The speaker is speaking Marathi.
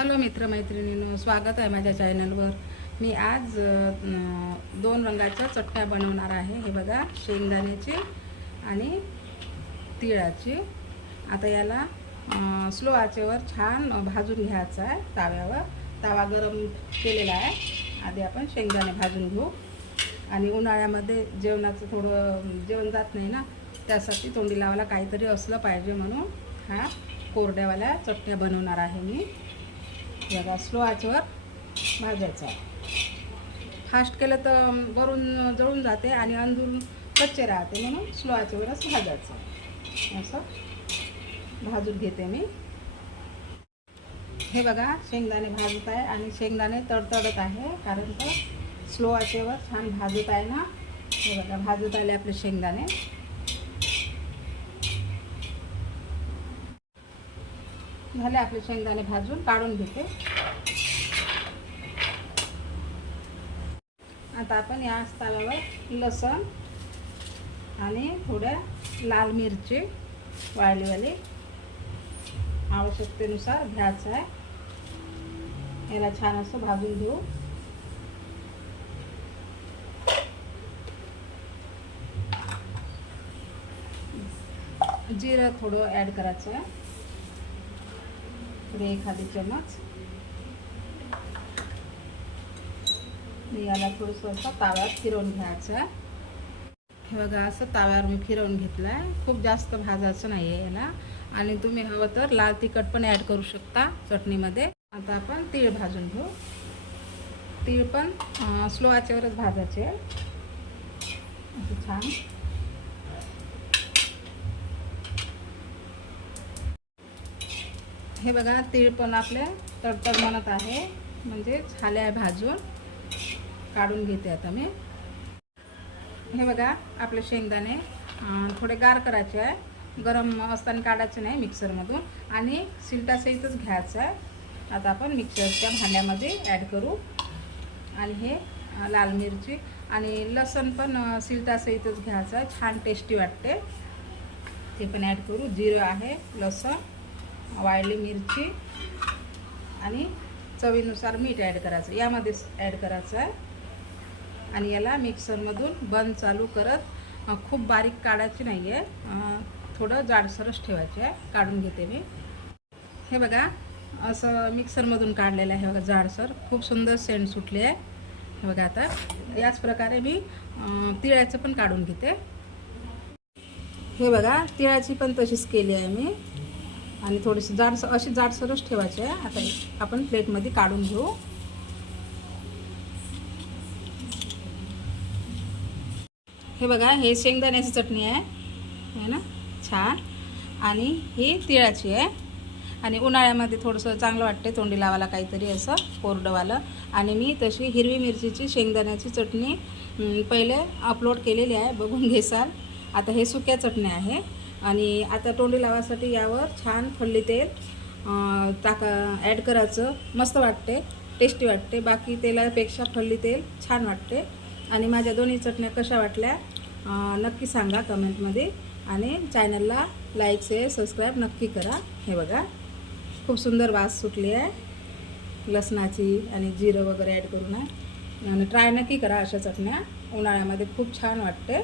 हॅलो मित्रमैत्रिणींनो स्वागत आहे माझ्या चॅनलवर. मी आज दोन रंगाच्या चटण्या बनवणार आहे. हे बघा शेंगदाण्याची आणि तिळाची. आता याला स्लो आचेवर छान भाजून घ्यायचं आहे ताव्यावर. तवा गरम केलेला आहे. आधी आपण शेंगदाणे भाजून घेऊ. आणि उन्हाळ्यामध्ये जेवणाचं थोडं जेवण जात नाही ना त्यासाठी तोंडी लावायला काहीतरी असलं पाहिजे म्हणून हा कोरड्यावाल्या चटण्या बनवणार आहे मी. बघा स्लो आचवर भाजायचा फास्ट केलं तर वरून जळून जाते आणि अंदरून कच्चे राहते. म्हणून स्लो आचेवरच भाजायचं असं भाजून घेते मी. हे बघा शेंगदाणे भाजत आहे आणि शेंगदाणे तडतडत आहे. कारण तर स्लो आचेवर छान भाजत आहे ना. हे बघा भाजत आले आपले शेंगदाणे. झाले आपले शेंगदाणे भाजून काढून घेते. आता आपण या तव्यावर लसण आणि थोड्या लाल मिरची वाळलीवाली आवश्यकतेनुसार घ्यायचं आहे. याला छान असं भाजून घेऊ. जिरं थोडं ॲड करायचं आहे. थोडे एखादी चमच मी याला थोडंसं असं ताव्यात फिरवून घ्यायचं. आहे हे बघा असं ताव्यावर मी फिरवून घेतलं आहे खूप जास्त भाजायचं नाही आहे याला. आणि तुम्ही हवं तर लाल तिखट पण ॲड करू शकता चटणीमध्ये. आता आपण तीळ भाजून घेऊ. तीळ पण स्लो आचेवरच भाजायचे. असं छान. हे बघा तीळ पण आपले तडतड म्हणत आहे. म्हणजे झाले आहे भाजून. काढून घेते आता मी. हे बघा आपले शेंगदाणे थोडे गार करायचे आहे. गरम असताना काढायचे नाही मिक्सरमधून. आणि सिलटासहितच घ्यायचं आहे. आता आपण मिक्सरच्या भांड्यामध्ये ॲड करू. आणि हे लाल मिरची आणि लसण पण सिलटासहितच घ्यायचं आहे. छान टेस्टी वाटते. ते पण ॲड करू. जिरं आहे लसण वाळली मिरची आणि चवीनुसार मीठ ॲड करायचं. यामध्येच ॲड करायचं आहे आणि याला मिक्सरमधून बंद चालू करत खूप बारीक काढायची नाही आहे थोडं जाडसरच ठेवायचे आहे काढून घेते मी. हे बघा असं मिक्सरमधून काढलेलं आहे बघा जाडसर. खूप सुंदर सेंट सुटले आहे. हे बघा आता. याच प्रकारे मी तिळ्याचं तिळाचं पण काढून घेते. हे बघा तिळाची पण तशीच केली आहे मी. आणि थोडीशी जाडसर अशी जाडसरच ठेवायची आहे. आता आपण प्लेटमध्ये काढून घेऊ. हे बघा हे शेंगदाण्याची चटणी आहे. है ना छान. आणि ही तिळाची आहे. आणि उन्हाळ्यामध्ये थोडंसं चांगलं वाटते तोंडी लावायला काहीतरी असं कोरडंवालं. आणि मी तशी हिरवी मिरचीची शेंगदाण्याची चटणी पहिले अपलोड केलेली आहे. बघून घेसाल आता हे सुक्या चटण्या आहे. आणि आता तोंडी लावासाठी यावर छान फल्ली तेल टाका ॲड करायचं. मस्त वाटते टेस्टी वाटते. बाकी तेलापेक्षा फल्ली तेल छान वाटते. आणि माझ्या दोन्ही चटण्या कशा वाटल्या नक्की सांगा कमेंटमध्ये. आणि चॅनलला लाईक शेअर सबस्क्राईब नक्की करा. हे बघा खूप सुंदर वास सुटली आहे. लसणाची आणि जिरं वगैरे ॲड करून आहे आणि ट्राय नक्की करा अशा चटण्या. उन्हाळ्यामध्ये खूप छान वाटते.